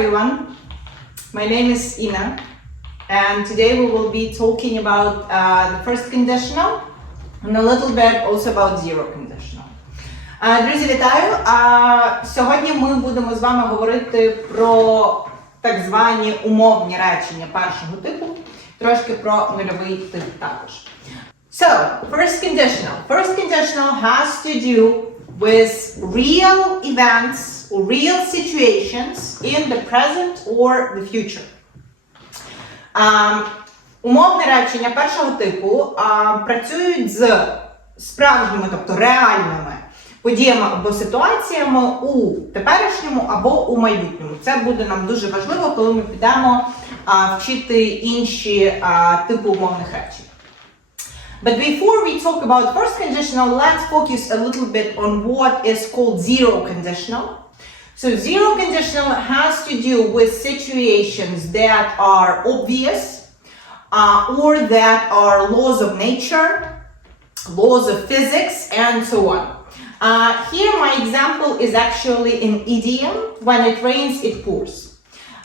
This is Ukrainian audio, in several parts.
everyone. My name is Ina, and today we will be talking about uh, the first conditional and a little bit also about zero conditional. Uh, Друзі, вітаю! А, Сьогодні ми будемо з вами говорити про так звані умовні речення першого типу, трошки про нульовий тип також. So, first conditional. First conditional has to do with real events real situations in the present or the future. А, умовне речення першого типу а, працюють з справжніми, тобто реальними подіями або ситуаціями у теперішньому або у майбутньому. Це буде нам дуже важливо, коли ми підемо а, вчити інші а, типи умовних речень. But before we talk about first conditional, let's focus a little bit on what is called zero conditional. So zero conditional has to do with situations that are obvious uh, or that are laws of nature, laws of physics, and so on. Uh, here my example is actually an idiom. When it rains, it pours.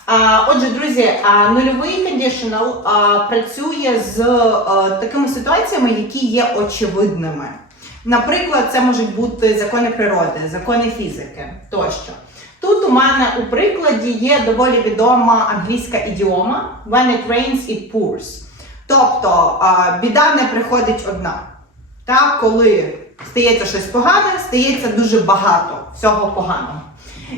А, Отже, друзі, нульовий conditional а, працює з а, такими ситуаціями, які є очевидними. Наприклад, це можуть бути закони природи, закони фізики тощо. Тут у мене у прикладі є доволі відома англійська ідіома When it rains, it pours. Тобто біда не приходить одна. Так, коли стається щось погане, стається дуже багато всього поганого.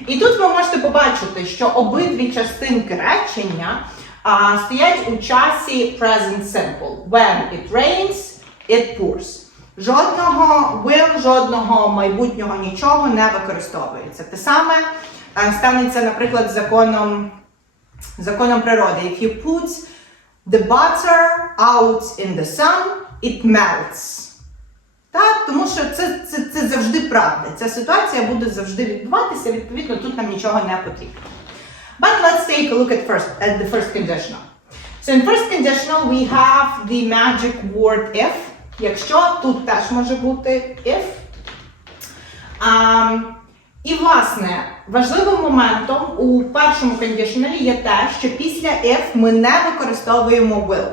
І тут ви можете побачити, що обидві частинки речення а, стоять у часі present simple. When it rains, it pours. Жодного will, жодного майбутнього нічого не використовується. Те саме станеться, наприклад, законом, законом природи. If you put the butter out in the sun, it melts. Так, тому що це, це, це завжди правда. Ця ситуація буде завжди відбуватися, відповідно, тут нам нічого не потрібно. But let's take a look at first at the first conditional. So in first conditional we have the magic word if. Якщо тут теж може бути if. Um, і власне важливим моментом у першому conditional є те, що після if ми не використовуємо will.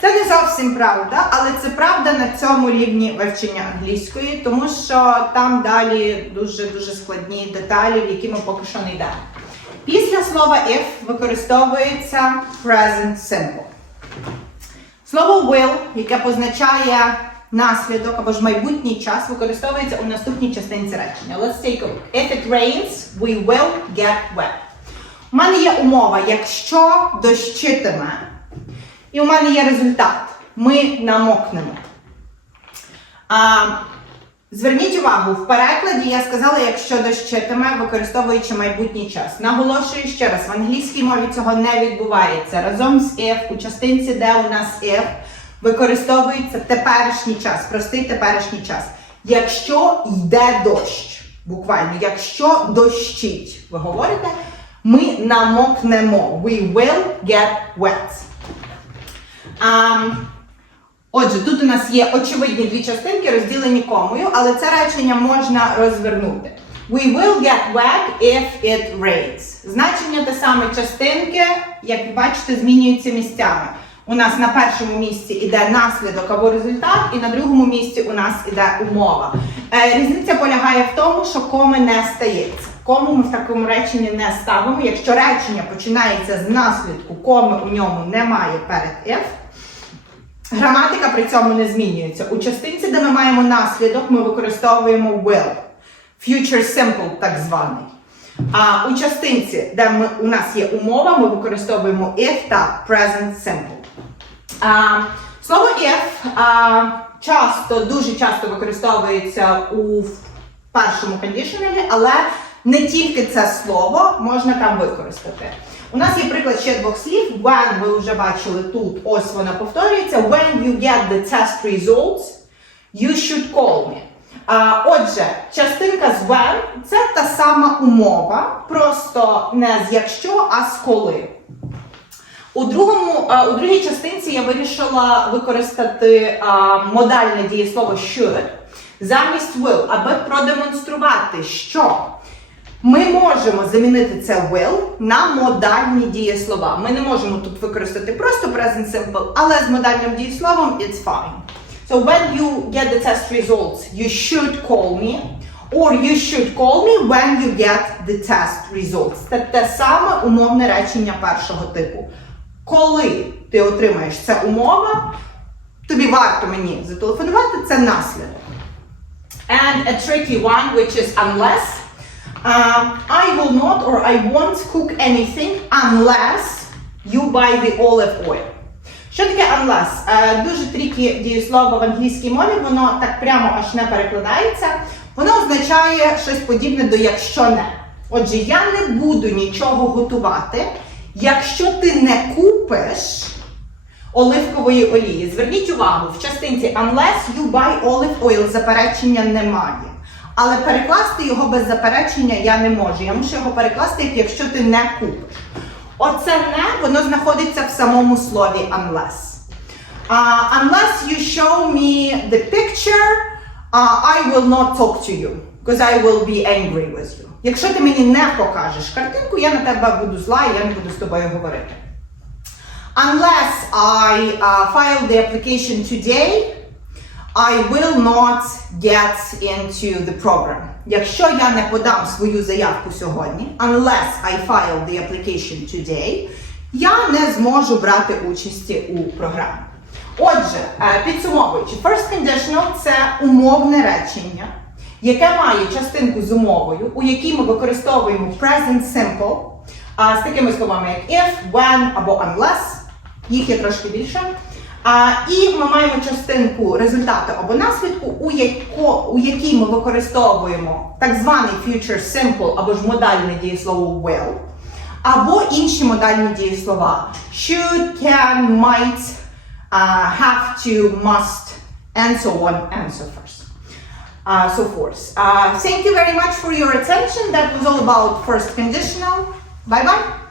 Це не зовсім правда, але це правда на цьому рівні вивчення англійської, тому що там далі дуже дуже складні деталі, в які ми поки що не йдемо. Після слова if використовується present simple. Слово will, яке позначає наслідок або ж майбутній час, використовується у наступній частинці речення. Let's take a look. If it rains, we will get wet. У мене є умова, якщо дощитиме. І у мене є результат. Ми намокнемо. А, зверніть увагу, в перекладі я сказала, якщо дощитиме, використовуючи майбутній час. Наголошую ще раз, в англійській мові цього не відбувається. Разом з if, у частинці, де у нас if, використовується теперішній час, простий теперішній час. Якщо йде дощ, буквально, якщо дощить, ви говорите, ми намокнемо. We will get wet. А, отже, тут у нас є очевидні дві частинки, розділені комою, але це речення можна розвернути. We will get wet if it rains. Значення те саме частинки, як бачите, змінюються місцями. У нас на першому місці йде наслідок або результат, і на другому місці у нас йде умова. Е, різниця полягає в тому, що коми не стається. Кому ми в такому реченні не ставимо. Якщо речення починається з наслідку, коми у ньому немає перед if. Граматика при цьому не змінюється. У частинці, де ми маємо наслідок, ми використовуємо will. Future simple, так званий. А у частинці, де ми, у нас є умова, ми використовуємо if та present simple. Слово if часто, дуже часто використовується у першому conditional, але не тільки це слово можна там використати. У нас є приклад ще двох слів. When ви вже бачили тут, ось вона повторюється. When you get the test results, you should call me. А, отже, частинка з when це та сама умова, просто не з якщо, а з коли. У, другому, у другій частинці я вирішила використати модальне дієслово should замість will, аби продемонструвати, що Ми можемо замінити це will на модальні дієслова. Ми не можемо тут використати просто present simple, але з модальним дієсловом it's fine. So when you get the test results, you should call me, or you should call me when you get the test results. Це те саме умовне речення першого типу. Коли ти отримаєш це умова, тобі варто мені зателефонувати, це наслідок. And a tricky one, which is unless. Um, I will not or I won't cook anything unless you buy the olive oil. Що таке unless? Е, дуже трікі дієслово в англійській мові, воно так прямо аж не перекладається. Воно означає щось подібне до якщо не. Отже, я не буду нічого готувати, якщо ти не купиш оливкової олії. Зверніть увагу, в частинці unless you buy olive oil заперечення немає. Але перекласти його без заперечення я не можу. Я мушу його перекласти, як якщо ти не купиш. Оце не воно знаходиться в самому слові unless. Uh, unless you show me the picture, uh, I will not talk to you, because I will be angry with you. Якщо ти мені не покажеш картинку, я на тебе буду зла, і я не буду з тобою говорити. Unless I uh, file the application today, I will not get into the program. Якщо я не подам свою заявку сьогодні, unless I file the application today, я не зможу брати участі у програмі. Отже, е, підсумовуючи, first conditional – це умовне речення, яке має частинку з умовою, у якій ми використовуємо present simple з такими словами, як if, when або unless. Їх є трошки більше. А, і ми маємо частинку результату або наслідку, у, яко, у якій ми використовуємо так званий future simple або ж модальне дієслово will, або інші модальні дієслова should, can, might, uh, have to, must, and so on and so forth. Uh, so forth. Uh, thank you very much for your attention. That was all about first conditional. Bye bye.